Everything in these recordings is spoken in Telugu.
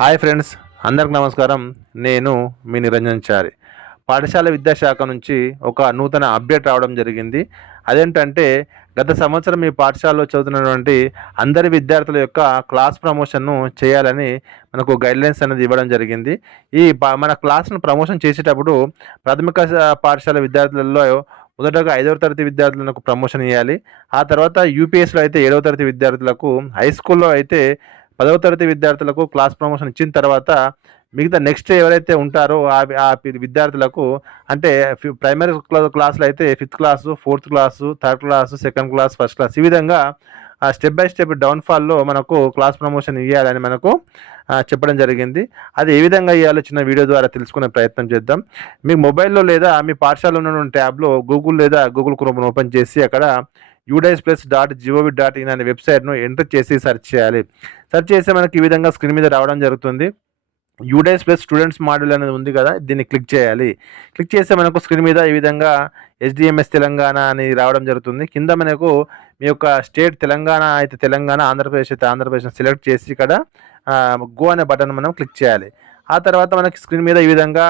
హాయ్ ఫ్రెండ్స్, అందరికి నమస్కారం. నేను మీ నిరంజన్ చారి. పాఠశాల విద్యాశాఖ నుంచి ఒక నూతన అప్డేట్ రావడం జరిగింది. అదేంటంటే గత సంవత్సరం మీ పాఠశాలలో చదువుతున్నటువంటి అందరి విద్యార్థుల యొక్క క్లాస్ ప్రమోషన్ను చేయాలని మనకు గైడ్లైన్స్ అనేది ఇవ్వడం జరిగింది. మన క్లాస్ను ప్రమోషన్ చేసేటప్పుడు ప్రాథమిక పాఠశాల విద్యార్థులలో మొదటగా 5వ తరగతి విద్యార్థులకు ప్రమోషన్ ఇవ్వాలి. ఆ తర్వాత యూపీఎస్లో అయితే 7వ తరగతి విద్యార్థులకు, హై స్కూల్లో అయితే 10వ తరగతి విద్యార్థులకు క్లాస్ ప్రమోషన్ ఇచ్చిన తర్వాత మిగతా నెక్స్ట్ ఎవరైతే ఉంటారో విద్యార్థులకు, అంటే ప్రైమరీ క్లాస్లో అయితే 5th class, 4th class, 3rd class, 2nd class, 1st class, ఈ విధంగా స్టెప్ బై స్టెప్ డౌన్ఫాల్లో మనకు క్లాస్ ప్రమోషన్ ఇవ్వాలని మనకు చెప్పడం జరిగింది. అది ఏ విధంగా ఇవ్వాలో చిన్న వీడియో ద్వారా తెలుసుకునే ప్రయత్నం చేద్దాం. మీ మొబైల్లో లేదా మీ పాఠశాలలో ఉన్నటువంటి ట్యాబ్లో గూగుల్ లేదా గూగుల్ క్రోమ్ను ఓపెన్ చేసి అక్కడ udisplus.gov.in అనే వెబ్సైట్ను ఎంటర్ చేసి సెర్చ్ చేయాలి. సెర్చ్ చేస్తే మనకి ఈ విధంగా స్క్రీన్ మీద రావడం జరుగుతుంది. యూడైస్ ప్లస్ స్టూడెంట్స్ మాడ్యూల్ అనేది ఉంది కదా, దీన్ని క్లిక్ చేయాలి. క్లిక్ చేస్తే మనకు స్క్రీన్ మీద ఈ విధంగా ఎస్డిఎంఎస్ తెలంగాణ అని రావడం జరుగుతుంది. కింద మనకు మీ యొక్క స్టేట్ తెలంగాణ అయితే తెలంగాణ, ఆంధ్రప్రదేశ్ అయితే ఆంధ్రప్రదేశ్ సెలెక్ట్ చేసి ఇక్కడ గో అనే బటన్ మనం క్లిక్ చేయాలి. ఆ తర్వాత మనకి స్క్రీన్ మీద ఈ విధంగా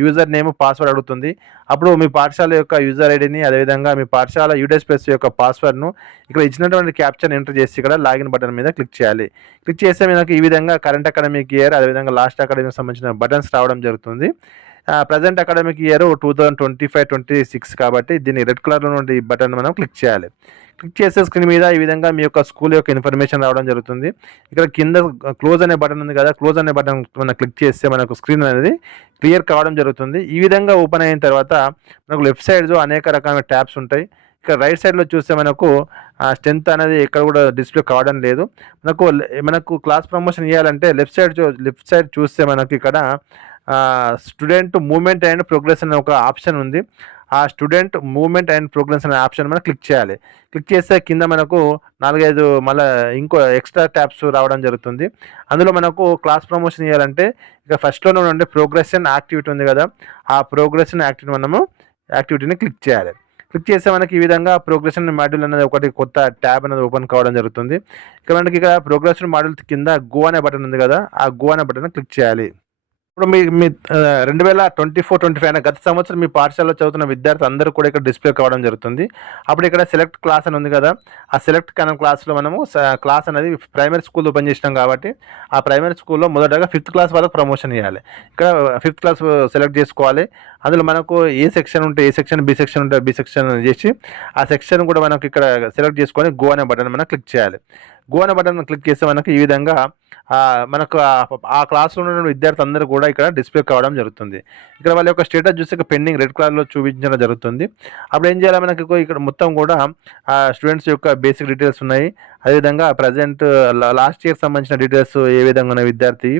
యూజర్ నేమ్, పాస్వర్డ్ అడుగుతుంది. అప్పుడు మీ పాఠశాల యొక్క యూజర్ ఐడిని, అదేవిధంగా మీ పాఠశాల యూడైస్ ప్లస్ యొక్క పాస్వర్డ్ను ఇక్కడ ఇచ్చినటువంటి క్యాప్చర్ని ఎంటర్ చేసి ఇక్కడ లాగిన్ బటన్ మీద క్లిక్ చేయాలి. క్లిక్ చేస్తే మనకు ఈ విధంగా కరెంట్ అకాడమిక్ ఇయర్, అదేవిధంగా లాస్ట్ అకాడమిక్ సంబంధించిన బటన్స్ రావడం జరుగుతుంది. ప్రజెంట్ అకాడమిక్ ఇయర్ 2025-26 కాబట్టి దీన్ని రెడ్ కలర్లో నుండి ఈ బటన్ మనం క్లిక్ చేయాలి. క్లిక్ చేసే స్క్రీన్ మీద ఈ విధంగా మీ యొక్క స్కూల్ యొక్క ఇన్ఫర్మేషన్ రావడం జరుగుతుంది. ఇక్కడ కింద క్లోజ్ అనే బటన్ ఉంది కదా, క్లోజ్ అనే బటన్ మనం క్లిక్ చేస్తే మనకు స్క్రీన్ అనేది క్లియర్ కావడం జరుగుతుంది. ఈ విధంగా ఓపెన్ అయిన తర్వాత మనకు లెఫ్ట్ సైడ్ అనేక రకమైన ట్యాబ్స్ ఉంటాయి. ఇక్కడ రైట్ సైడ్లో చూస్తే మనకు స్ట్రెంత్ అనేది ఎక్కడ కూడా డిస్ప్లే కావడం లేదు. మనకు క్లాస్ ప్రమోషన్ ఇవ్వాలంటే లెఫ్ట్ సైడ్ చూస్తే మనకి ఇక్కడ స్టూడెంట్ మూవ్మెంట్ అండ్ ప్రోగ్రెస్ అనే ఒక ఆప్షన్ ఉంది. ఆ స్టూడెంట్ మూవ్మెంట్ అండ్ ప్రోగ్రెస్ అనే ఆప్షన్ మనం క్లిక్ చేయాలి. క్లిక్ చేస్తే కింద మనకు 4-5 మళ్ళీ ఇంకో ఎక్స్ట్రా ట్యాబ్స్ రావడం జరుగుతుంది. అందులో మనకు క్లాస్ ప్రమోషన్ ఇవ్వాలంటే ఇక ఫస్ట్లోనే ఉండే ప్రోగ్రెషన్ యాక్టివిటీ ఉంది కదా, ఆ ప్రోగ్రెషన్ యాక్టివిటీని క్లిక్ చేయాలి. క్లిక్ చేస్తే మనకి ఈ విధంగా ప్రోగ్రెషన్ మాడ్యూల్ అనేది ఒకటి కొత్త ట్యాబ్ అనేది ఓపెన్ కావడం జరుగుతుంది. మనకి ఇక్కడ ప్రోగ్రెషన్ మాడ్యూల్ కింద గో అనే బటన్ ఉంది కదా, ఆ గో అనే బటన్ క్లిక్ చేయాలి. ఇప్పుడు మీ మీ 2024-25 అయిన గత సంవత్సరం మీ పాఠశాలలో చదువుతున్న విద్యార్థులు అందరూ కూడా ఇక్కడ డిస్ప్లే కావడం జరుగుతుంది. అప్పుడు ఇక్కడ సెలెక్ట్ క్లాస్ అని ఉంది కదా, ఆ సెలెక్ట్ క్లాస్లో మనము క్లాస్ అనేది ప్రైమరీ స్కూల్లో ఓపెన్ చేసినాం కాబట్టి ఆ ప్రైమరీ స్కూల్లో మొదటగా 5th క్లాస్ వాళ్ళకి ప్రమోషన్ ఇవ్వాలి. ఇక్కడ 5th క్లాస్ సెలెక్ట్ చేసుకోవాలి. అందులో మనకు ఏ సెక్షన్ ఉంటే ఏ సెక్షన్, బి సెక్షన్ ఉంటే బి సెక్షన్ చేసి ఆ సెక్షన్ కూడా మనకు ఇక్కడ సెలెక్ట్ చేసుకొని గో అనే బటన్ మనం క్లిక్ చేయాలి. గో అనే బటన్ క్లిక్ చేస్తే మనకు ఈ విధంగా మనకు ఆ క్లాస్లో ఉన్న విద్యార్థులు అందరూ కూడా ఇక్కడ డిస్ప్లే కావడం జరుగుతుంది. ఇక్కడ వాళ్ళ యొక్క స్టేటస్ చూస్తే పెండింగ్ రెడ్ కలర్లో చూపించడం జరుగుతుంది. అప్పుడు ఏం చేయాలి, మనకి ఇక్కడ మొత్తం కూడా స్టూడెంట్స్ యొక్క బేసిక్ డీటెయిల్స్ ఉన్నాయి. అదేవిధంగా ప్రజెంట్ లాస్ట్ ఇయర్ సంబంధించిన డీటెయిల్స్ ఏ విధంగా ఉన్న విద్యార్థి,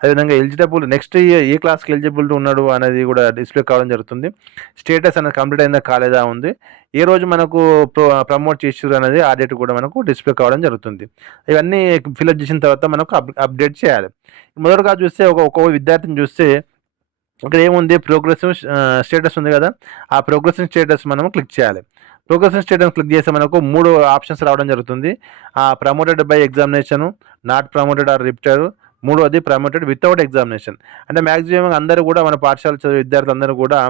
అదేవిధంగా ఎలిజిబుల్ నెక్స్ట్ ఇయర్ ఏ క్లాస్కి ఎలిజిబుల్ ఉన్నాడు అనేది కూడా డిస్ప్లే కావడం జరుగుతుంది. స్టేటస్ అనేది కంప్లీట్ అయిందా కాలేదా ఉంది, ఏ రోజు మనకు ప్రమోట్ చేసారు అనేది ఆ డేట్ కూడా మనకు డిస్ప్లే కావడం జరుగుతుంది. ఇవన్నీ ఫిల్అప్ చేసిన తర్వాత మనకు అప్డేట్ చేయాలి. మొదటగా చూస్తే ఒక్కొక్క విద్యార్థిని చూస్తే ఇక్కడ ఏముంది, ప్రోగ్రెసివ్ స్టేటస్ ఉంది కదా, ఆ ప్రోగ్రెసివ్ స్టేటస్ మనం క్లిక్ చేయాలి. ప్రోగ్రెసివ్ స్టేటస్ క్లిక్ చేస్తే మనకు 3 ఆప్షన్స్ రావడం జరుగుతుంది. Promoted by examination, not promoted or repeated, మూడోది ప్రమోటెడ్ వితౌట్ ఎగ్జామినేషన్. అంటే మ్యాక్సిమం అందరూ కూడా మన పాఠశాల చదివే విద్యార్థులు అందరూ కూడా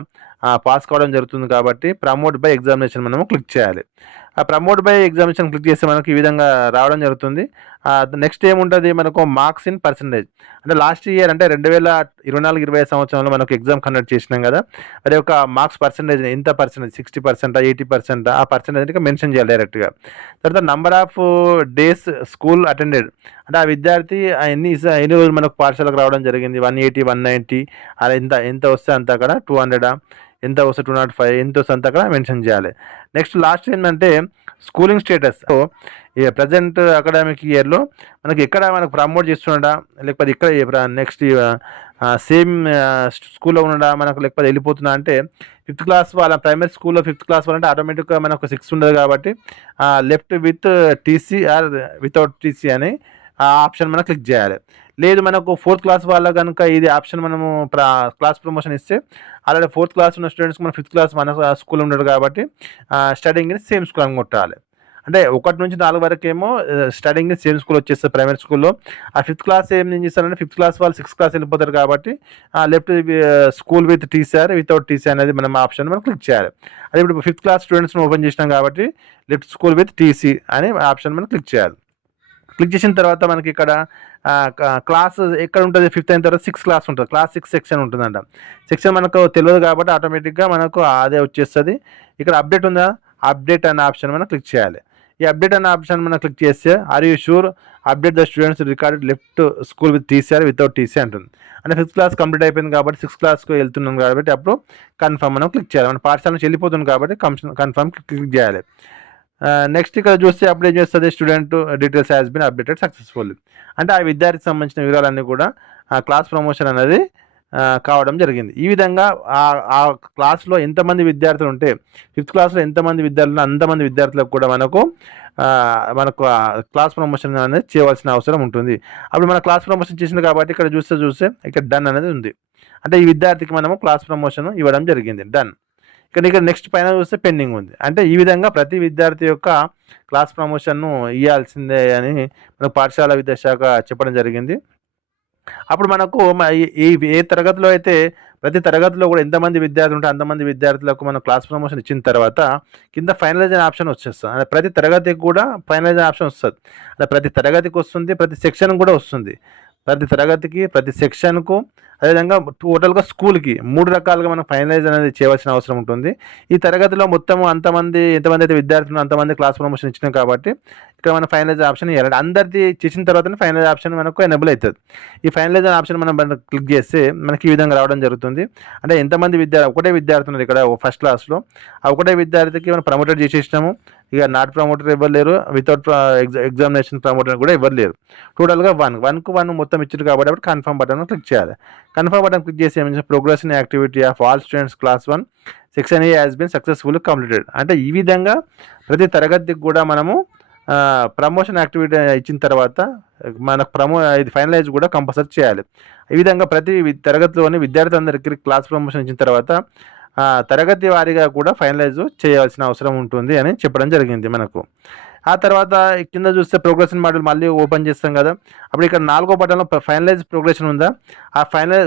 పాస్ కావడం జరుగుతుంది కాబట్టి ప్రమోట్ బై ఎగ్జామినేషన్ మనము క్లిక్ చేయాలి. ఆ ప్రమోట్ బై ఎగ్జామినేషన్ క్లిక్ చేస్తే మనకు ఈ విధంగా రావడం జరుగుతుంది. నెక్స్ట్ ఏముంటుంది, మనకు మార్క్స్ ఇన్ పర్సంటేజ్. అంటే లాస్ట్ ఇయర్ అంటే 2024-25 సంవత్సరంలో మనకు ఎగ్జామ్ కండక్ట్ చేసినాం కదా, అది ఒక మార్క్స్ పర్సంటేజ్ ఎంత పర్సెంటేజ్, 60%, 80%, ఆ పర్సంటేజ్ మెన్షన్ చేయాలి డైరెక్ట్గా. తర్వాత number of days school attended, అంటే ఆ విద్యార్థి ఎన్ని రోజులు మనకు పాఠశాలకు రావడం జరిగింది, 180, 190, అలా ఎంత వస్తే అంత అక్కడ 200, ఎంత వస్తే 205, ఎంత వస్తే అంత అక్కడ మెన్షన్ చేయాలి. నెక్స్ట్ లాస్ట్ ఏంటంటే స్కూలింగ్ స్టేటస్. ప్రజెంట్ అకాడమిక్ ఇయర్లో మనకి ఎక్కడ మనకు ప్రమోట్ చేస్తున్నాడా, లేకపోతే ఇక్కడ నెక్స్ట్ సేమ్ స్కూల్లో ఉన్నాడా మనకు, లేకపోతే వెళ్ళిపోతున్నా అంటే 5th క్లాస్ వాళ్ళ ప్రైమరీ స్కూల్లో 5th క్లాస్ వాళ్ళంటే ఆటోమేటిక్గా మనకు 6 ఉండదు కాబట్టి left with TC are without TC అని ఆ ఆప్షన్ మనం క్లిక్ చేయాలి. లేదు మనకు 4th క్లాస్ వాళ్ళ కనుక ఇది ఆప్షన్ మనము క్లాస్ ప్రమోషన్ ఇస్తే ఆల్రెడీ 4th క్లాస్ ఉన్న స్టూడెంట్స్కి మన 5th క్లాస్ మన స్కూల్ ఉండడు కాబట్టి స్టడింగ్ సేమ్ స్కూల్ అని కొట్టాలి. అంటే 1-4 వరకేమో స్టడీయింగ్ సేమ్ స్కూల్ వచ్చేస్తుంది ప్రైవేట్ స్కూల్లో. ఆ 5th క్లాస్ ఏం చేస్తారంటే 5th క్లాస్ వాళ్ళు 6th క్లాస్ వెళ్ళిపోతారు కాబట్టి left school with TC or without TC అనేది మనం ఆప్షన్ మనం క్లిక్ చేయాలి. అదే ఇప్పుడు 5th క్లాస్ స్టూడెంట్స్ని ఓపెన్ చేసినాం కాబట్టి లెఫ్ట్ స్కూల్ విత్ టీసీ అనే ఆప్షన్ మనం క్లిక్ చేయాలి. క్లిక్ చేసిన తర్వాత మనకి ఇక్కడ క్లాస్ ఎక్కడ ఉంటుంది, 5th అయిన తర్వాత 6th క్లాస్ ఉంటుంది, క్లాస్ 6 సెక్షన్ ఉంటుందంట. సెక్షన్ మనకు తెలియదు కాబట్టి ఆటోమేటిక్గా మనకు అదే వచ్చేస్తుంది. ఇక్కడ అప్డేట్ ఉందా, అప్డేట్ అనే ఆప్షన్ మనం క్లిక్ చేయాలి. ఈ అప్డేట్ అనే ఆప్షన్ మనం క్లిక్ చేస్తే are you sure update the students recorded left school with TC or without TC అంటుంది. అంటే 5th క్లాస్ కంప్లీట్ అయిపోయింది కాబట్టి 6th క్లాస్కి వెళ్తున్నాం కాబట్టి అప్పుడు కన్ఫర్మ్ మనం క్లిక్ చేయాలి. మన పాఠశాల నుంచి వెళ్ళిపోతుంది కాబట్టి కన్ఫర్మ్ క్లిక్ చేయాలి. నెక్స్ట్ ఇక్కడ చూస్తే అప్పుడు ఏం చేస్తుంది, student details has been updated successfully. అంటే ఆ విద్యార్థికి సంబంధించిన వివరాలన్నీ కూడా క్లాస్ ప్రమోషన్ అనేది కావడం జరిగింది. ఈ విధంగా ఆ క్లాస్లో ఎంతమంది విద్యార్థులు ఉంటే 5th క్లాస్లో ఎంతమంది విద్యార్థులు అంతమంది విద్యార్థులకు కూడా మనకు క్లాస్ ప్రమోషన్ అనేది చేయవలసిన అవసరం ఉంటుంది. అప్పుడు మన క్లాస్ ప్రమోషన్ చేసింది కాబట్టి ఇక్కడ చూస్తే ఇక్కడ డన్ అనేది ఉంది. అంటే ఈ విద్యార్థికి మనము క్లాస్ ప్రమోషన్ ఇవ్వడం జరిగింది, డన్. ఇక్కడ నెక్స్ట్ పైన చూస్తే పెండింగ్ ఉంది. అంటే ఈ విధంగా ప్రతి విద్యార్థి యొక్క క్లాస్ ప్రమోషన్ను ఇవ్వాల్సిందే అని మనకు పాఠశాల విద్యాశాఖ చెప్పడం జరిగింది. అప్పుడు మనకు ఏ తరగతిలో అయితే ప్రతి తరగతిలో కూడా ఎంతమంది విద్యార్థులు ఉంటే అంతమంది విద్యార్థులకు మనం క్లాస్ ప్రమోషన్ ఇచ్చిన తర్వాత కింద ఫైనలైజేషన్ ఆప్షన్ వచ్చేస్తుంది. అంటే ప్రతి తరగతికి కూడా ఫైనలైజేషన్ ఆప్షన్ వస్తుంది. అంటే ప్రతి తరగతికి వస్తుంది, ప్రతి సెక్షన్ కూడా వస్తుంది. ప్రతి తరగతికి, ప్రతి సెక్షన్కు, అదేవిధంగా టోటల్గా స్కూల్కి 3 రకాలుగా మనం ఫైనలైజ్ అనేది చేయవలసిన అవసరం ఉంటుంది. ఈ తరగతిలో మొత్తం ఎంతమంది అయితే విద్యార్థులు అంతమంది క్లాస్ ప్రమోషన్ ఇచ్చినాం కాబట్టి ఇక్కడ మనం ఫైనలైజ్ ఆప్షన్ ఇవ్వాలి. అందరిది చేసిన తర్వాతనే ఫైనలైజ్ ఆప్షన్ మనకు ఎనేబుల్ అవుతుంది. ఈ ఫైనలైజ్ ఆప్షన్ మనం క్లిక్ చేస్తే మనకి ఈ విధంగా రావడం జరుగుతుంది. అంటే ఎంతమంది ఒకటే విద్యార్థి ఉన్నారు ఇక్కడ ఫస్ట్ క్లాస్లో, ఆ ఒకటే విద్యార్థికి మనం ప్రమోటెడ్ చేసేసినాము. ఇక నాట్ ప్రమోటర్ ఎవరు లేరు, వితౌట్ ఎగ్జామినేషన్ ప్రమోటర్ కూడా ఎవరు లేరు. టోటల్గా 1 మొత్తం ఇచ్చారు కాబట్టి అప్పుడు కన్ఫర్మ్ బటన్ క్లిక్ చేయాలి. కన్ఫర్మ్ బటన్ క్లిక్ చేసి ఏమైనా progress in activity of all students class 1 section A has been successfully completed. అంటే ఈ విధంగా ప్రతి తరగతికి కూడా మనము ప్రమోషన్ యాక్టివిటీ ఇచ్చిన తర్వాత మనకు ఇది ఫైనలైజ్ కూడా కంపల్సరీ చేయాలి. ఈ విధంగా ప్రతి తరగతిలోని విద్యార్థులందరికీ క్లాస్ ప్రమోషన్ ఇచ్చిన తర్వాత తరగతి వారీగా కూడా ఫైనలైజ్ చేయాల్సిన అవసరం ఉంటుంది అని చెప్పడం జరిగింది మనకు. ఆ తర్వాత కింద చూస్తే ప్రోగ్రెషన్ మాడ్యూల్ మళ్ళీ ఓపెన్ చేస్తాం కదా, అప్పుడు ఇక్కడ 4వ బటన్లో ఫైనలైజ్ ప్రోగ్రెషన్ ఉందా, ఆ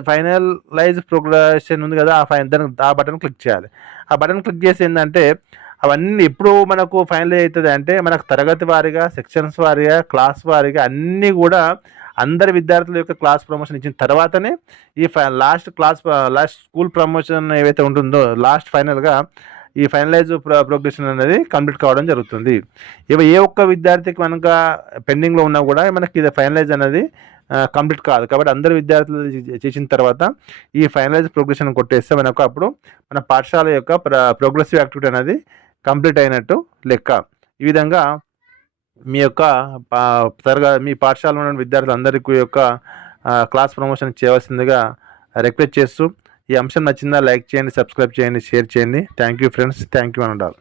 ఫైనలైజ్ ప్రోగ్రెషన్ ఉంది కదా, ఆ బటన్ క్లిక్ చేయాలి. ఆ బటన్ క్లిక్ చేసి ఏంటంటే అవన్నీ ఎప్పుడు మనకు ఫైనలైజ్ అవుతుంది అంటే మనకు తరగతి వారీగా, సెక్షన్స్ వారీగా, క్లాస్ వారీగా అన్నీ కూడా అందరి విద్యార్థుల యొక్క క్లాస్ ప్రమోషన్ ఇచ్చిన తర్వాతనే ఈ లాస్ట్ స్కూల్ ప్రమోషన్ ఏవైతే ఉంటుందో లాస్ట్ ఫైనల్గా ఈ ఫైనలైజ్ ప్రోగ్రెషన్ అనేది కంప్లీట్ కావడం జరుగుతుంది. ఏ ఒక్క విద్యార్థికి మనకు పెండింగ్లో ఉన్నా కూడా మనకి ఇది ఫైనలైజ్ అనేది కంప్లీట్ కాదు. కాబట్టి అందరు విద్యార్థులు చేసిన తర్వాత ఈ ఫైనలైజ్ ప్రోగ్రెషన్ కొట్టేస్తే మనకు అప్పుడు మన పాఠశాల యొక్క ప్రోగ్రెసివ్ యాక్టివిటీ అనేది కంప్లీట్ అయినట్టు లెక్క. ఈ విధంగా మీ యొక్క మీ పాఠశాలలో ఉన్న విద్యార్థులందరికీ యొక్క క్లాస్ ప్రమోషన్ చేయవలసిందిగా రిక్వెస్ట్ చేస్తూ, ఈ అంశం నచ్చిందా లైక్ చేయండి, సబ్స్క్రైబ్ చేయండి, షేర్ చేయండి. Thank you friends, thank you and all.